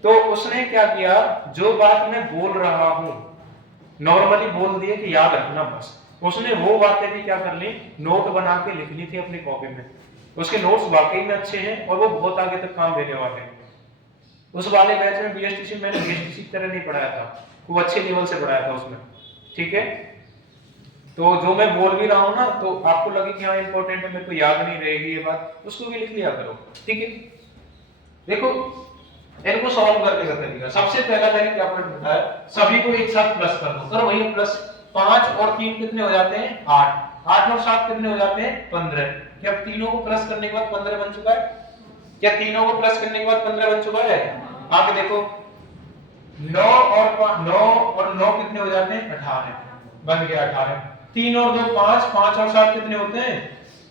तो उसने क्या किया, जो बात मैं बोल रहा हूं नॉर्मली बोल दिए कि याद रखना बस, उसने वो बातें भी क्या कर ली, नोट बना के लिख ली थी अपनी कॉपी में। उसके नोट्स वाकई में अच्छे हैं और वो बहुत आगे तक काम देने वाले हैं। उस वाले बैच में बीएसटीसी मैंने बीएसटीसी की तरह नहीं पढ़ाया था, वो अच्छे लेवल से पढ़ाया था उसमें, ठीक है। तो जो मैं बोल भी रहा हूं ना, तो आपको लगे कि हाँ इंपॉर्टेंट है, मेरे को याद नहीं रहेगी ये बात, उसको भी लिख लिया करो, ठीक है। देखो इनको सॉल्व करने का तरीका, सबसे पहला मैंने क्या पॉइंट बताया, सभी को एक साथ प्लस कर दो, करो भैया प्लस। 5 और 3 कितने हो जाते हैं, 8, 8 और 7 कितने हो जाते हैं, 15। क्या तीनों को प्लस करने के बाद 15 बन चुका है, क्या तीनों को प्लस करने के बाद 15 बन चुका है। आगे देखो 9 और 9 कितने हो जाते हैं, 18, बन गया 18। 3 और 2 5, 5 और 7 कितने होते हैं,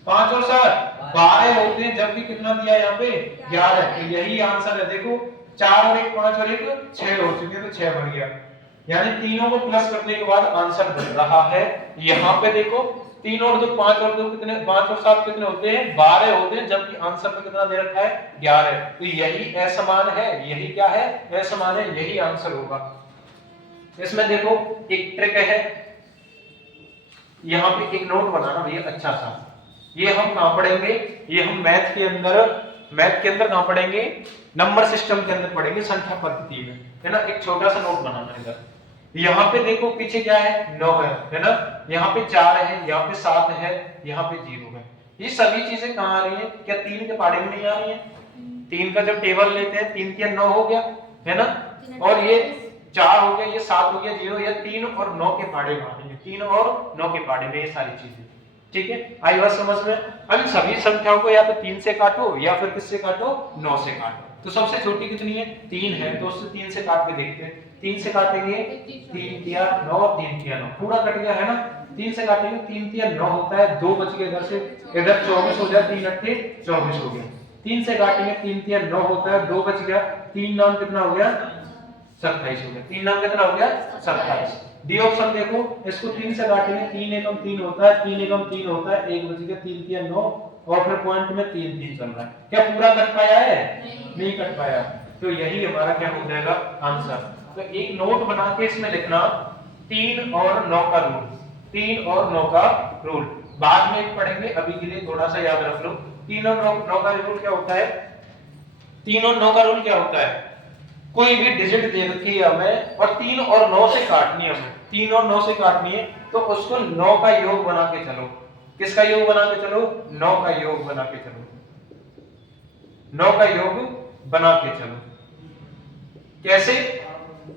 5 और 7 12 होते हैं, जबकि कितना दिया यहाँ पे 11, तो यही आंसर है। देखो 4 और 1 5 और 1 6 हो चुके, तो 6 बन गया, यानी तीनों को प्लस करने के बाद आंसर बन रहा है। यहाँ पे देखो 3 और 2 5 और 2 कितने, 5 और 7 कितने होते हैं, 12 होते हैं, जबकि आंसर में कितना दे रखा है, 11। तो यही असमान है, यही क्या है, असमान है, यही आंसर होगा। इसमें देखो एक ट्रिक है, यहाँ पे एक नोट बनाना भैया अच्छा सा, ये हम कहां पढ़ेंगे, ये हम मैथ के अंदर कहां पढ़ेंगे, नंबर सिस्टम के अंदर पढ़ेंगे, संख्या पद्धति में, है ना। एक छोटा सा नोट बनाना इधर, यहाँ पे देखो पीछे क्या है, 9 है ना, यहाँ पे 4 है, यहाँ पे 7 है, यहाँ पे 0 है। ये सभी चीजें कहाँ आ रही है, क्या 3 के पहाड़े में नहीं आ रही है। 3 का जब टेबल लेते हैं, 3 के 9 हो गया, है ना, और ये 4 हो गया, ये 7 हो गया, 0, या 3 और 9 के पहाड़े में आ रही है, 3 और 9 के पहाड़े में ये सारी चीजें, ठीक है। आई बात समझ में। अब इन सभी संख्याओं को या तो 3 से काटो या फिर किससे काटो, 9 से काटो। तो सबसे छोटी कितनी है, 3 है, तो उससे 3 से काट के देखते हैं। 3 से काटेंगे, 3 तिया 9, 3 तिया 9, पूरा कट गया, है ना। 3 से काटेंगे, 3 तिया 9 होता है, 2 बच गए, इधर से इधर 24 हो जाए, 3 अट्ठे 24 हो गया। 3 से काटेंगे, 3 तिया 9 होता है, 2 बच गया, 3 नाम कितना हो गया, 27 हो गया। 3 नाम कितना हो गया, 27। डी ऑप्शन देखो, इसको 3 से काटेंगे, 3 एकम 3 होता है, 3 एकम 3 होता है, 1 बच गया, 3 तिया 9, और फिर पॉइंट में 3 3 चल रहा है। क्या पूरा कट पाया है, नहीं कट पाया, तो यही हमारा क्या हो जाएगा, आंसर। तो एक नोट बना के इसमें लिखना 3 और 9 का रूल, 3 और 9 का रूल, बाद में एक पढ़ेंगे, अभी के लिए थोड़ा सा याद रख लो। 3 और 9 का रूल क्या होता है, 3 और 9 का रूल क्या होता है, कोई भी डिजिट दे रखी है हमें और 3 और 9 से काटनी है, हमें 3 और 9 से काटनी है, तो उसको 9 का योग बना के चलो। किसका योग बना के चलो, 9 का योग बना के चलो, 9 का योग बना के चलो। कैसे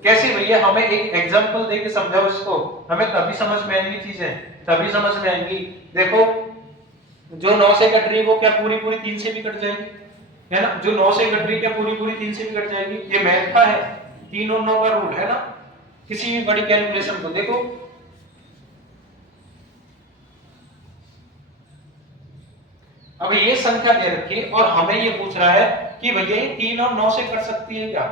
कैसे भैया, हमें एक एग्जांपल दे के समझाओ इसको, हमें तभी समझ में आएंगी चीजें, तभी समझ में आएंगी। देखो जो 9 से कट रही है वो क्या पूरी पूरी 3 से भी कट जाएगी, है ना। जो 9 से कट रही है क्या पूरी पूरी 3 से भी कट जाएगी, ये मैथ का है, 3 और 9 का रूल है ना। किसी भी बड़ी कैलकुलेशन को देखो, अब ये संख्या दे रखी है और हमें ये पूछ रहा है कि भैया ये 3 और 9 से कट सकती है क्या,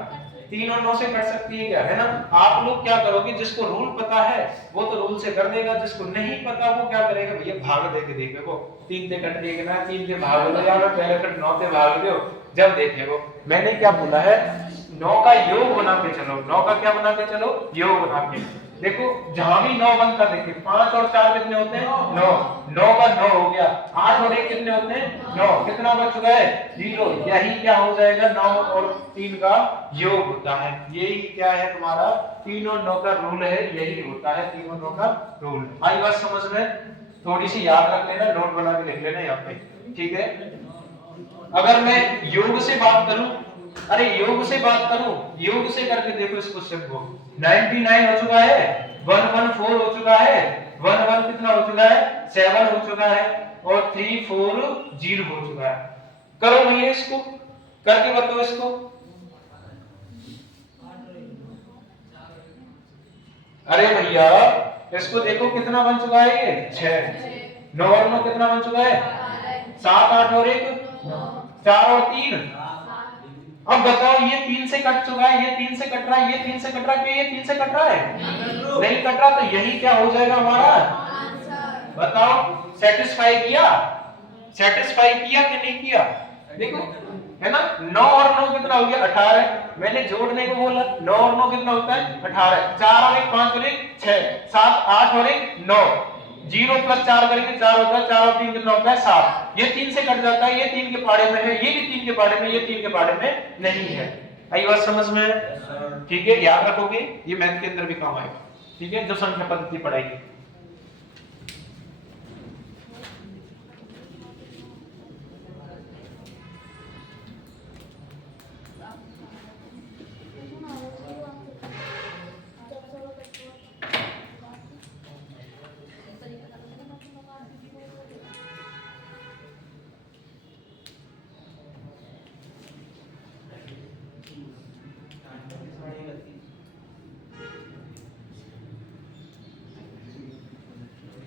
3 और 9 से कट सकती है क्या, है ना। आप लोग क्या करोगे, जिसको रूल पता है वो तो रूल से कर देगा, जिसको नहीं पता वो क्या करेगा भैया, भाग दे के देखेगा, 3 से कट देगा ना, 3 से भाग दो यार, पहले फिर 9 से भाग दो, जब देखेगा। मैंने क्या बोला है, 9 का योग बना के चलो, 9 का क्या बना के चलो, योग बना के। देखो जहां भी 9 बनता, देखिए 5 और 4 कितने होते हैं, 9, 9 का 9 हो गया, 8 और 1 कितने होते हैं, 9, कितना बच चुका है, 0। यही क्या हो जाएगा, 9 और 3 का योग होता है। यही क्या है तुम्हारा, 3 और 9 का रूल है, यही होता है 3 और 9 का रूल। आई बात समझ में। थोड़ी सी याद रख लेना, नोट बना के लिख लेना यहाँ पे, ठीक है। अगर मैं योग से बात करूं, अरे योग से बात करूं, योग से करके देखो इस क्वेश्चन को। 99 हो चुका है, 114 हो चुका है, 11 कितना हो चुका है, 7 हो चुका है, और 340 हो चुका है। करो भैया इसको, करके बताओ इसको। अरे भैया इसको देखो कितना बन चुका है, ये 6, 9 और 9 कितना बन चुका है, 7, 8 और 1 4 और 3। अब बताओ ये 3 से कट चुका है, ये 3 से कट रहा है, ये 3 से कट रहा है, ये 3 से कट रहा है, नहीं कट रहा, तो यही क्या हो जाएगा हमारा, बताओ। सेटिस्फाई किया, सेटिस्फाई किया कि नहीं किया, देखो है ना। 9 और 9 कितना हो गया, 18। मैंने जोड़ने को बोला, 9 और 9 कितना होता है, 18। 4 और 1 5 और 1 6, 7 8 और 1 9, 0 प्लस 4 करेंगे 4 होता है, 4 और 3 कितना होता है 7। ये 3 से कट जाता है, ये 3 के पाड़े में है, ये भी 3 के पाड़े में, ये 3 के पाड़े में नहीं है। आई बात समझ में, ठीक है। याद रखोगे, ये मैथ के अंदर भी काम आएगा, ठीक है, जो संख्या पद्धति पढ़ाएगी।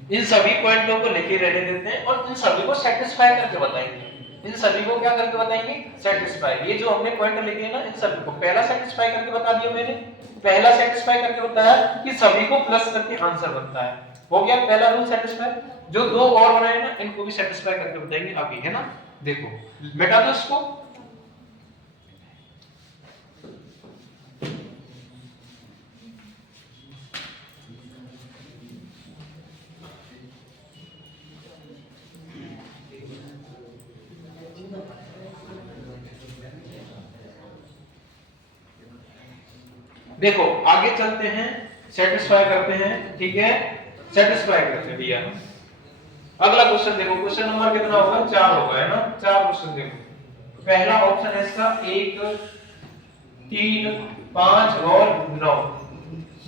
इन सभी पॉइंटों को लेके रहने देते हैं और इन सभी को सेटिस्फाई करके बताएंगे। इन सभी को क्या करके बताएंगे, सेटिस्फाई। ये जो हमने पॉइंट लिखे हैं ना, इन सभी को पहला सेटिस्फाई करके बता दिया मैंने, पहला सेटिस्फाई करके बताया कि सभी को प्लस करके आंसर बनता है, हो गया पहला रूल सेटिस्फाई। जो दो और बनाए ना, इनको भी सेटिस्फाई करके बताएंगे आगे, है ना। देखो बेटा दो इसको, देखो आगे चलते हैं, सेटिस्फाई करते हैं, ठीक है, सेटिस्फाई करते हैं भैया। अगला क्वेश्चन देखो, क्वेश्चन नंबर कितना होगा, 4 होगा, है ना। 4 क्वेश्चन देखो, पहला ऑप्शन है इसका 1 3 5 और 9।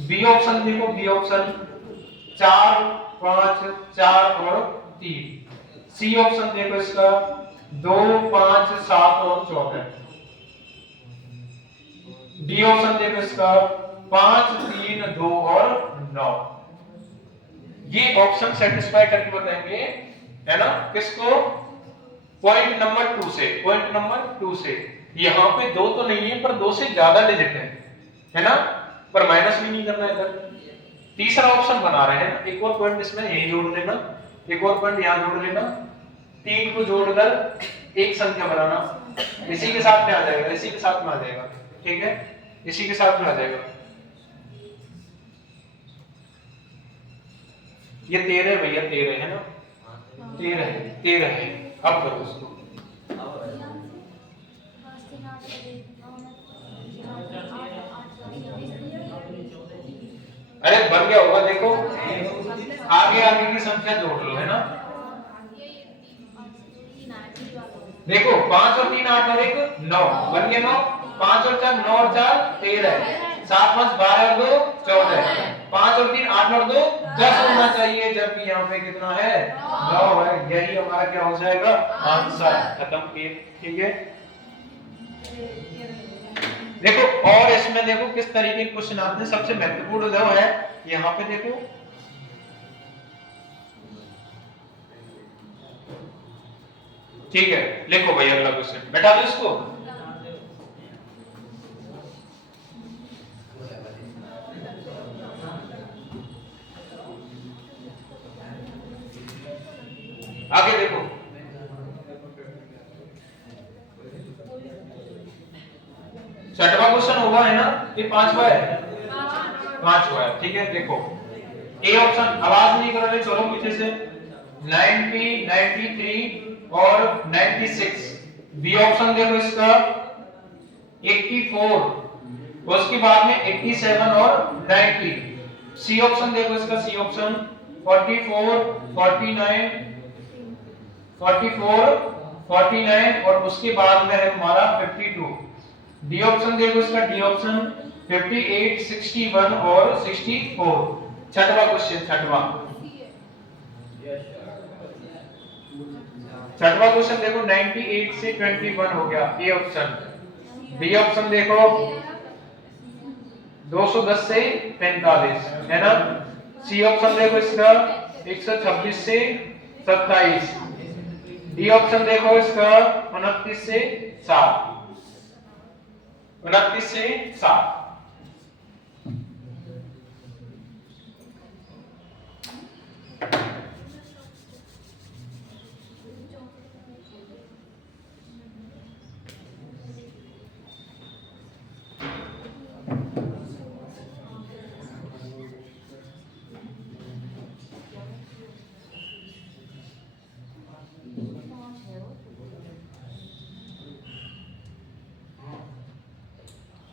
बी ऑप्शन देखो, बी ऑप्शन 4 5 4 और 3। सी ऑप्शन देखो इसका 2 5 7 और 14। डी ऑप्शन देखो इसका 5 3 2 और 9। ये ऑप्शन सेटिस्फाई करके बताएंगे, है ना, किसको, पॉइंट नंबर 2 से, पॉइंट नंबर 2 से। यहां पे 2 तो नहीं है, पर 2 से ज्यादा डिजिट है ना, पर माइनस भी नहीं करना है इधर। तीसरा ऑप्शन बना रहे हैं, एक और पॉइंट इसमें यही जोड़ लेना, एक और पॉइंट यहां जोड़ लेना, 3 को जोड़कर एक संख्या बनाना, इसी के साथ में आ जाएगा, इसी के साथ में आ जाएगा, ठीक है, इसी के साथ में आ जाएगा। ये 13 भैया, 13 है ना, 13 है, 13 है। अब करो उसको, अरे बन गया होगा, देखो आगे आगे की संख्या जोड़ लो, है ना। देखो 5 और 3 8 और 1 9, बन गया 9। 5 और 4 9 और 4 13, 7 5 12 और 2 14, 5 और 3 8 और 2 10 होना चाहिए, जबकि यहाँ पे कितना है, 9 है। यही हमारा क्या हो जाएगा, आंसर। खत्म किए, ठीक है। देखो और इसमें देखो किस तरीके के क्वेश्चन आते हैं, सबसे महत्वपूर्ण जो है यहाँ पे देखो, ठीक है, लिखो भैया अगला क्वेश्चन, बैठा दो इसको। आगे देखो, छठवां क्वेश्चन होगा, है ना, ये पांचवा है, पांचवा है, ठीक है। देखो ए ऑप्शन, आवाज नहीं कर रहे, चलो पीछे से, 90 93 और 96। बी ऑप्शन देखो इसका 84, उसके बाद में 87 और 90। सी ऑप्शन देखो इसका, सी ऑप्शन 44 49 44 49 और उसके बाद में है हमारा 52। डी ऑप्शन देखो इसका, डी ऑप्शन 58 61 और 64। छठवां क्वेश्चन, छठवां क्वेश्चन देखो 98 से 21 हो गया, ए ऑप्शन। बी ऑप्शन देखो 210 से 45 है ना। सी ऑप्शन देखो इसका 126 से 27। डी ऑप्शन देखो इसका 29 से 7, 29 से 7।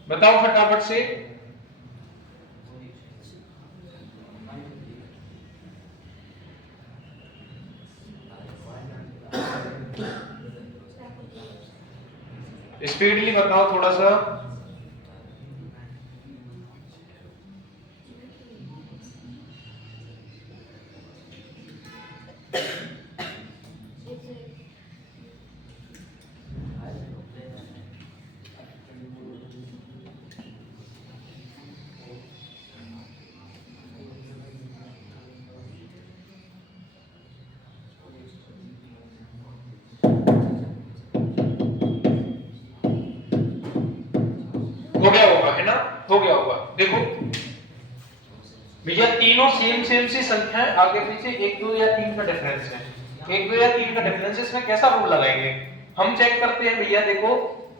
बताओ फटाफट से। स्पीडली बताओ थोड़ा सा। हो गया होगा है ना, हो गया होगा। देखो भैया तीनों सेम सी संख्या है, आगे पीछे 1 2 या 3 का डिफरेंस है। 1 2 या 3 का डिफरेंस है, इसमें कैसा रूल लगाएंगे हम? चेक करते हैं भैया। देखो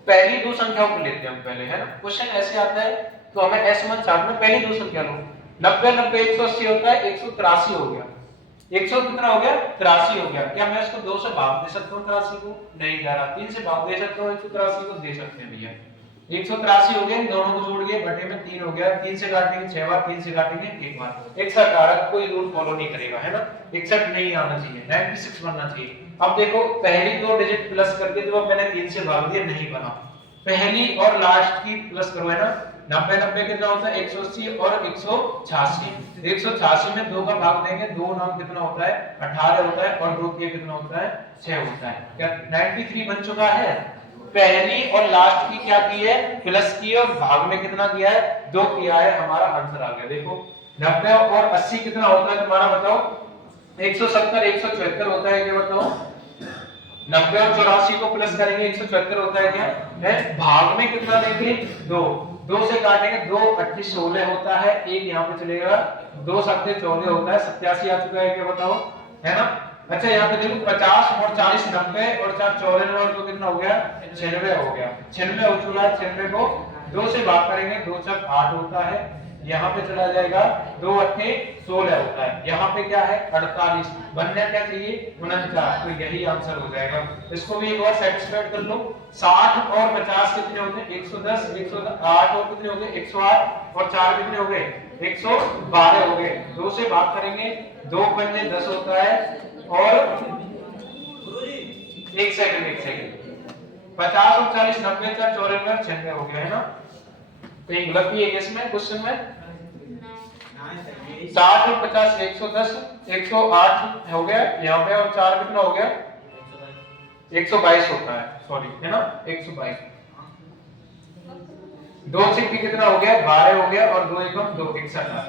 पहली दो संख्याओं को लेते हैं हम पहले, है ना। क्वेश्चन ऐसे आता है तो हमें S1 चार्ट में पहली दो संख्या लो। 90 90 180 होता है, 183 हो गया। 100 कितना हो गया? 83 हो गया। क्या मैं इसको 2 से भाग दे सकता हूं 83 को? नहीं जा रहा। 3 से भाग दे सकता हूं 183 को? दे सकते हैं भैया। 183 हो गए, दोनों को जोड़ के बटे में 3 हो गया। 3 से काटेंगे 6 बार, 3 से काटेंगे 1 बार। 61 आ रहा, कोई रूल फॉलो नहीं करेगा, है ना। 61 नहीं आना चाहिए, 96 बनना चाहिए। अब देखो पहली दो डिजिट प्लस करके जो अब मैंने 3 से भाग दिया, नहीं बना। पहली और लास्ट की प्लस करो, है ना। 90 90 कितना होता है? 180 और 186। 186 में 2 का भाग देंगे, 2 9 कितना होता है? 18 होता है, और 2 के कितना होता है? 6 होता है। क्या 93 बन चुका है? पहली और लास्ट की क्या की है? प्लस की, और भाग में कितना किया है? 2 किया है। हमारा आंसर आ गया। देखो 90 और 80 कितना होता है तुम्हारा, बताओ? 170 174 होता है क्या, बताओ? 90 और 84 को प्लस करेंगे 174 होता है क्या है। भाग में कितना देंगे? 2। 2 से काटेंगे 2 8 16 होता है, एक यहाँ पे चलेगा, 2 7 14 होता है। 87 आ चुका है क्या, बताओ? है ना। अच्छा यहाँ पे देखो 50 और 40 90 और 4 54 और 2 कितना हो गया? 96 हो गया। 96 हो चुका है। 96 को 2 से भाग करेंगे, 2 4 8 होता है। यहाँ पे चला जाएगा 2 8 16 होता है। यहाँ पे क्या है? 48। बनना क्या चाहिए? 49। तो यही आंसर हो जाएगा। इसको भी एक और सेटिस्फाइड कर लो। 60 और 50 कितने होते हैं? 110। 108 और कितने हो गए? 108 और 4 कितने हो गए? 112 हो गए। 2 से भाग करेंगे, 2 पंजे 10 होता है, और एक सेकंड 50 और 40 90 4 94 96 हो गया, है ना। तो एक गलती है इसमें क्वेश्चन में। 60 और 50 110 108 हो गया यहाँ पे, और 4 कितना हो गया? 122 होता है, सॉरी, है ना। 122। 2 से कितना हो गया? 12 हो गया, और 2 एकम 2 61।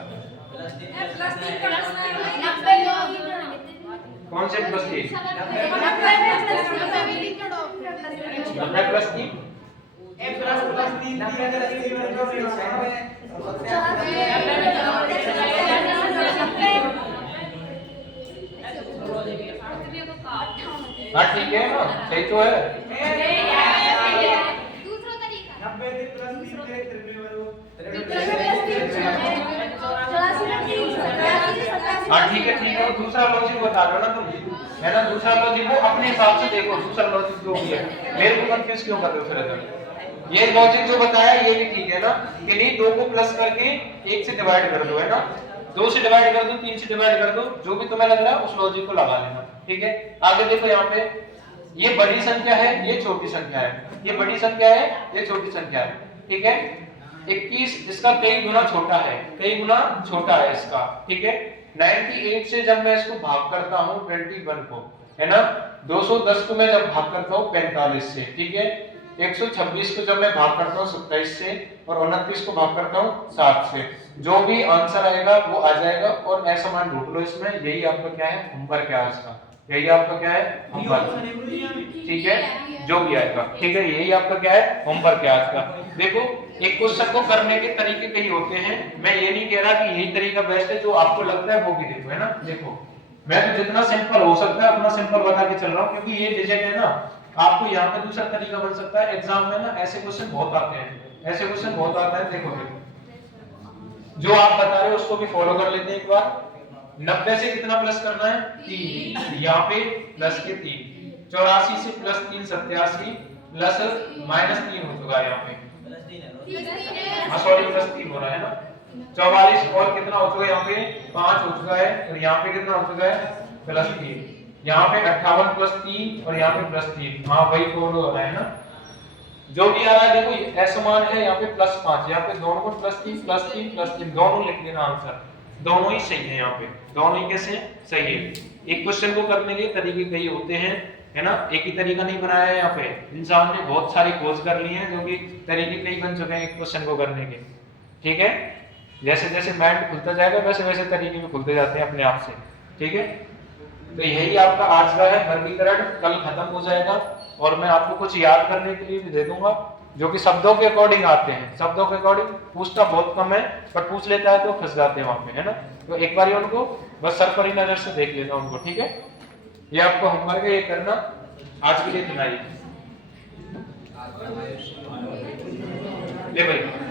कौन से प्लस 3? 90 प्लस 3 हाँ ठीक है ना, सही तो है। दूसरा तरीका हाँ ठीक है, दूसरा लॉजिक बता दो ना तुम, है ना। दूसरा लॉजिक वो अपने हिसाब से देखो, दूसरा लॉजिक जो भी है। मेरे को कंफ्यूज क्यों कर रहे हो फिर? ये लॉजिक जो बताया ये भी ठीक है ना, कि नहीं 2 को प्लस करके 1 से डिवाइड कर दो, है ना। 2 से डिवाइड कर दो, 3 से डिवाइड कर दो, जो भी तुम्हें लग रहा है उस लॉजिक को लगा लेना, ठीक है। आगे देखो यहाँ पे ये बड़ी संख्या है, ये छोटी संख्या है, ये बड़ी संख्या है, ये छोटी संख्या है, ठीक है। 21 इसका कई गुना छोटा है, कई गुना छोटा है इसका, ठीक है। 98 से जब मैं इसको भाग करता हूँ 21 को, है ना, 210 को मैं जब भाग करता हूँ 45 से, ठीक है, 126 को जब मैं भाग करता हूँ 27 से, और 29 को भाग करता हूँ 7 से, जो भी आंसर आएगा वो आ जाएगा। और ऐसा मान ढूंढ लो इसमें, यही आपका क्या है, नंबर क्या है इसका, यही आपका क्या है, होमवर्क, ठीक है, जो भी आएगा, ठीक है, यही आपका क्या है, होमवर्क है आज का। देखो एक क्वेश्चन को करने के तरीके कई होते हैं, मैं ये नहीं कह रहा कि यही तरीका बेस्ट है, जो आपको लगता है वो भी देखो, है ना। देखो मैं तो जितना सिंपल हो सकता है उतना सिंपल बता के चल रहा हूँ, क्योंकि ये डिजिट है ना, आपको यहाँ पे दूसरा तरीका बन सकता है। एग्जाम में ना ऐसे क्वेश्चन बहुत आते हैं, ऐसे क्वेश्चन बहुत आता है। देखो जो आप बता रहे हो उसको भी फॉलो कर लेते हैं एक बार। 90 से कितना प्लस करना है, 3, यहाँ पे प्लस के 3, 84 से प्लस 3 87, प्लस माइनस 3 हो चुका है यहाँ पे, हाँ सॉरी प्लस 3 हो रहा है ना। 44 और कितना हो चुका है यहाँ पे, 5 हो चुका है, और यहाँ पे कितना हो चुका है, प्लस 3, यहाँ पे 58 प्लस 3 और यहाँ पे प्लस 3, हाँ वही फॉलो हो रहा है ना। जो भी आ रहा है देखो ऐसा मान है, यहाँ पे प्लस 5, यहाँ पे दोनों को प्लस 3 प्लस 3 प्लस 3 दोनों लिख देना आंसर, दोनों ही सही है यहाँ पे, दोनों ही कैसे सही है। एक क्वेश्चन को करने के तरीके कई होते हैं, है ना, एक ही तरीका नहीं बनाया है। यहाँ पे इंसान ने बहुत सारी खोज कर ली है, जो कि तरीके कई बन चुके हैं एक क्वेश्चन को करने के, ठीक है। जैसे जैसे माइंड खुलता जाएगा वैसे वैसे तरीके भी खुलते जाते हैं अपने आप से, ठीक है। तो यही आपका आज का है वर्गीकरण, कल खत्म हो जाएगा। और मैं आपको कुछ याद करने के लिए भी दे दूंगा, जो कि शब्दों के अकॉर्डिंग आते हैं, शब्दों के अकॉर्डिंग पूछता बहुत कम है, पर पूछ लेता है तो फंस जाते हैं वहां पे, है ना। तो एक बार उनको बस सरपरी नजर से देख लेना उनको, ठीक है। ये आपको होमवर्क है, ये करना। आज के लिए इतना ही। ले भाई।